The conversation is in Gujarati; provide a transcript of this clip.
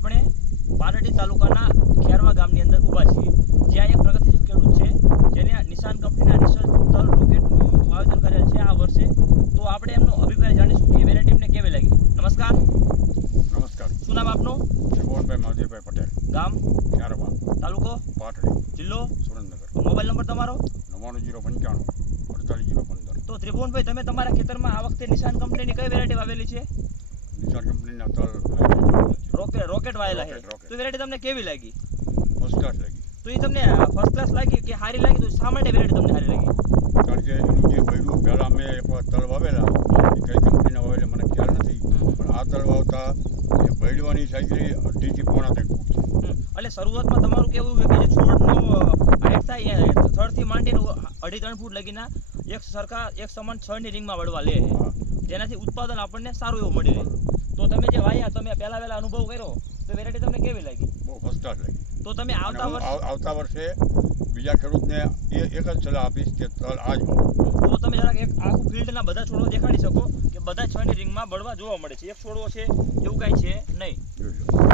આપણે પારડી તાલુકાના ખેરવા ગામની અંદર ઊભા છીએ, જ્યાં એક પ્રગતિશીલ ખેડૂત છે જેને નિશાન કંપનીના રિસર્ચ તલ રોકેટનું વાવેતર કરેલ છે આ વર્ષે. તો આપણે એમનો અભિપ્રાય જાણીશું કે વેરાયટી એમને કેવી લાગી. નમસ્કાર. નમસ્કાર. શું નામ આપનું? ત્રિભુવનભાઈ માવજીભાઈ પટેલ. ગામ? ખેરવા. તાલુકો? પાટડી. જિલ્લો? સુરેન્દ્રનગર. મોબાઈલ નંબર તમારો? 99095 4815. તો ત્રિભુવનભાઈ, તમે તમારા ખેતરમાં આ વખતે નિશાન કંપનીની કઈ વેરાયટી વાવેલી છે? નિશાન કંપનીના તલ રોકેટ વાવેલા છે. રોકેટ. તો વેરાયટી તમને કેવી લાગી? ફર્સ્ટ ક્લાસ લાગી. તો એ તમને ફર્સ્ટ ક્લાસ લાગી કે સારી લાગી? તો શા માટે વેરાયટી તમને સારી લાગી? કારણ કે એનું જે બૈડું પહેલાં મેં એકવાર તલ વાવેલા, એ કઈ કંપનીના વાવેલા મને ખ્યાલ નથી, પણ આ તલ વાવતા એ બૈડવાની સાઈઝ 2.5 થી 3.5 ફૂટ છે. એટલે શરૂઆતમાં તમારું કેવું કે જે છોડનો હાઈટ થાય એ થડથી માંડીને 2.5-3 ફૂટ લગીના એક સમાન છડની રિંગમાં વળવા લે, હા. જેનાથી ઉત્પાદન આપણને સારું એવું મળી રહે. તો તમે જે વાયા, તમે પહેલા અનુભવ કર્યો, તો વેરાયટી તમને કેવી લાગી? બહુ ફર્સ્ટ ક્લાસ લાગી. તો તમે અને આવતા હું વર્ષે આવતા વર્ષે બીજા ખેડૂતને એક જ સલાહ આપીશ કે તલ આ જ વાવો. તો તમે જરાક એક આખું ફિલ્ડના બધા છોડો દેખાડી શકો કે બધા છડની રિંગમાં બળવા જોવા મળે છે, એક છોડવો છે એવું કાંઈ છે નહીં. જોઈ લો.